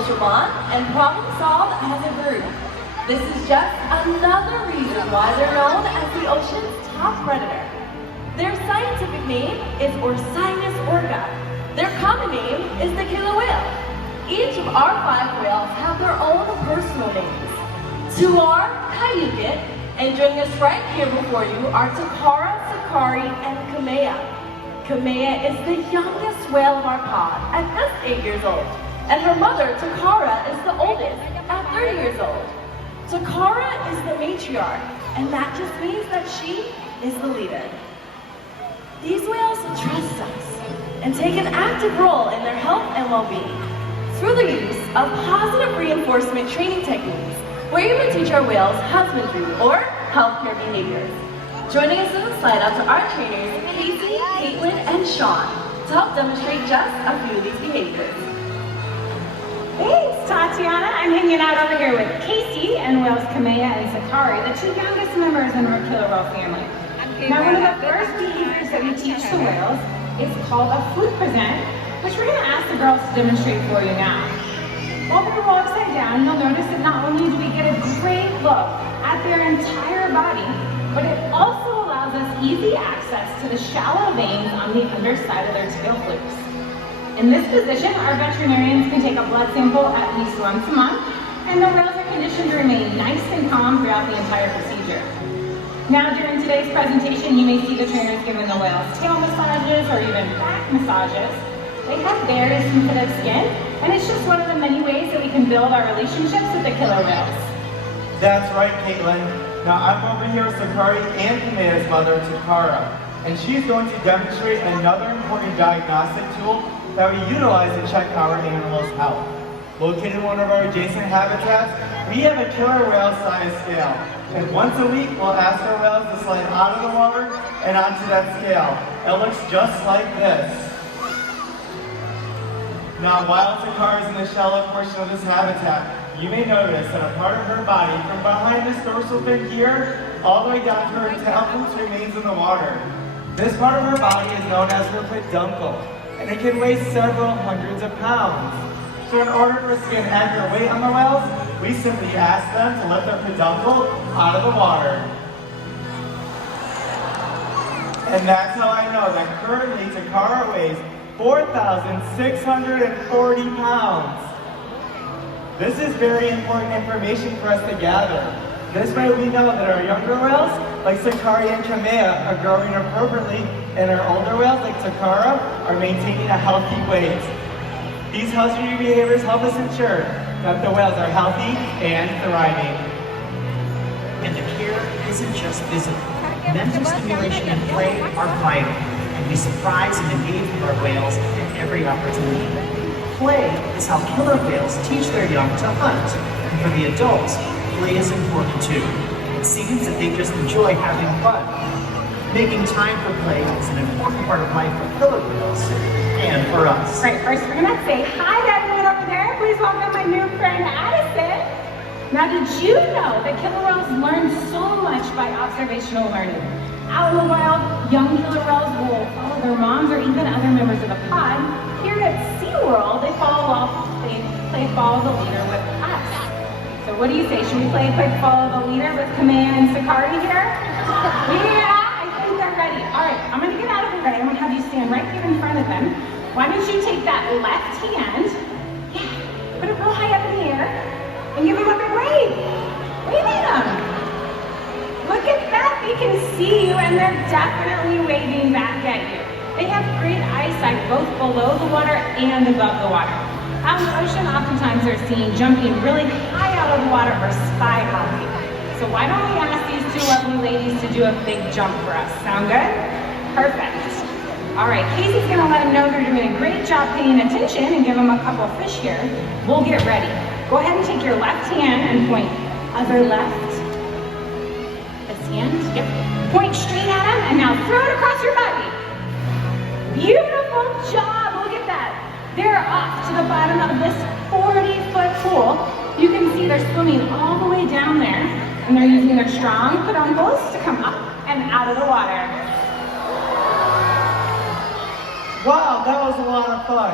nonchalant and problem solve as a group. This is just another reason why they're known as the ocean's top predator. Their scientific name is Orca. Their common name is the killer whale. Each of our 5 whales have their own personal names. 2 are Kayukit, and joining us right here before you are Takara, Sakari, and Kamea. Kamea is the youngest whale of our pod at just 8 years old, and her mother, Takara, is the oldest at 30 years old. Takara is the matriarch, and that just means that she is the leader. These whales trust us and take an active role in their health and well-being through the use of positive reinforcement training techniques. We even teach our whales husbandry or healthcare behaviors. Joining us in the slide out to our trainers, Casey, Caitlin, and Sean, to help demonstrate just a few of these behaviors. Thanks, Tatiana. I'm hanging out over here with Casey and whales Kamea and Sakari, the 2 youngest members in our killer whale family. Now, one of the first behaviors that we teach the whales is called a fluke present, which we're going to ask the girls to demonstrate for you now. While we roll upside down, you'll notice that not only do we get a great look at their entire body, but it also allows us easy access to the shallow veins on the underside of their tail flukes. In this position, our veterinarians can take a blood sample at least once a month, and the whales are conditioned to remain nice and calm throughout the entire procedure. Now, during today's presentation, you may see the trainers giving the whales tail massages or even back massages. They have very sensitive skin, and it's just one of the many ways that we can build our relationships with the killer whales. That's right, Caitlin. Now, I'm over here with Sakari and Kamea's mother, Takara, and she's going to demonstrate another important diagnostic tool that we utilize to check our animals' health. Located in one of our adjacent habitats, we have a killer whale size scale. And once a week, we'll ask our whales to slide out of the water and onto that scale. It looks just like this. Now, while Takara is in the shallow portion of this habitat, you may notice that a part of her body, from behind this dorsal fin here, all the way down to her tail flukes, remains in the water. This part of her body is known as her peduncle, and it can weigh several hundreds of pounds. So in order for us to get an accurate weight on the whales, we simply ask them to let their peduncle out of the water. And that's how I know that currently Takara weighs 4,640 pounds. This is very important information for us to gather. This way we know that our younger whales, like Sakari and Kamea, are growing appropriately, and our older whales, like Takara, are maintaining a healthy weight. These husbandry behaviors help us ensure that the whales are healthy and thriving. And the care isn't just physical. Mental stimulation and play are vital, and we surprise and engage with our whales at every opportunity. Play is how killer whales teach their young to hunt, and for the adults, play is important too. It seems that they just enjoy having fun. Making time for play is an important part of life for killer whales and for us. Right, first we're gonna say hi to everyone over there. Please welcome my new friend Addison. Now, did you know that killer whales learn so much by observational learning? Out in the wild, young killer whales will follow their moms or even other members of the pod. Here at SeaWorld, they play follow the leader with us. So what do you say? Should we play quick follow the leader with Kamea and Sakari here? Yeah, I think they're ready. All right, I'm gonna get out of the way. I'm gonna have you stand right here in front of them. Why don't you take that left hand, put it real high up in the air, and give them a big wave. Wave at them. Look at that, they can see you and they're definitely waving back at you. They have great eyesight both below the water and above the water. Out in the ocean, oftentimes they're seen jumping really high out of the water or sky hopping. So why don't we ask these 2 lovely ladies to do a big jump for us? Sound good? Perfect. All right, Casey's gonna let them know they're doing a great job paying attention and give them a couple of fish here. We'll get ready. Go ahead and take your left hand and point other left. This hand, yep. Point straight at them and now throw it across your body. Beautiful job, look at that. They're off to the bottom of this 40-foot pool. You can see they're swimming all the way down there, and they're using their strong peduncles to come up and out of the water. Wow, that was a lot of fun.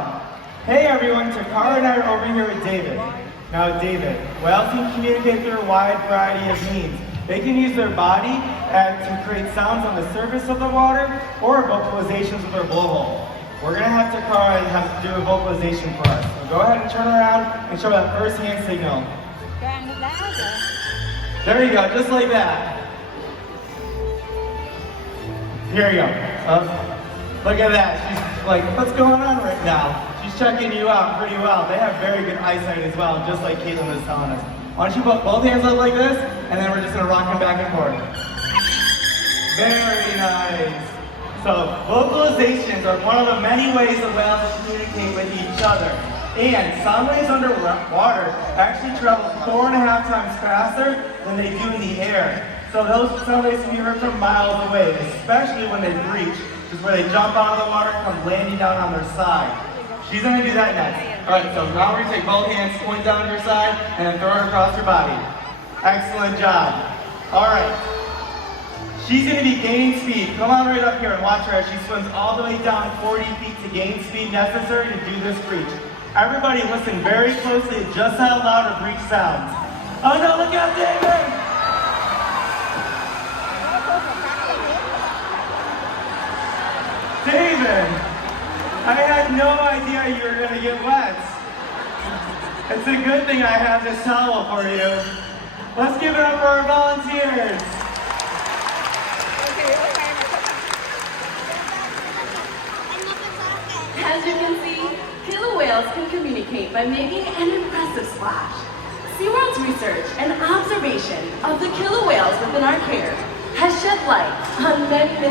Hey everyone, Takara and I are over here with David. Now David, whales can communicate through a wide variety of means. They can use their body to create sounds on the surface of the water or vocalizations with their blowhole. We're going to have Takara have to do a vocalization for us. So go ahead and turn around and show that first hand signal. There you go, just like that. Here you go. Look at that. She's like, what's going on right now? She's checking you out pretty well. They have very good eyesight as well, just like Caitlin was telling us. Why don't you put both hands up like this, and then we're just gonna rock them back and forth. Very nice. So, vocalizations are one of the many ways that whales communicate with each other. And sound waves underwater actually travel 4.5 times faster than they do in the air. So those sound waves can be heard from miles away, especially when they breach, which is where they jump out of the water and come landing down on their side. She's gonna do that next. All right, so now we're gonna take both hands, point down your side, and then throw it across your body. Excellent job. All right. She's gonna be gaining speed. Come on right up here and watch her as she swims all the way down 40 feet to gain speed necessary to do this breach. Everybody listen very closely to just how loud her breach sounds. Oh no, look out, David! David! I had no idea you were gonna get wet. It's a good thing I have this towel for you. Let's give it up for our volunteers. As you can see, killer whales can communicate by making an impressive splash. SeaWorld's research and observation of the killer whales within our care has shed light on many mysteries.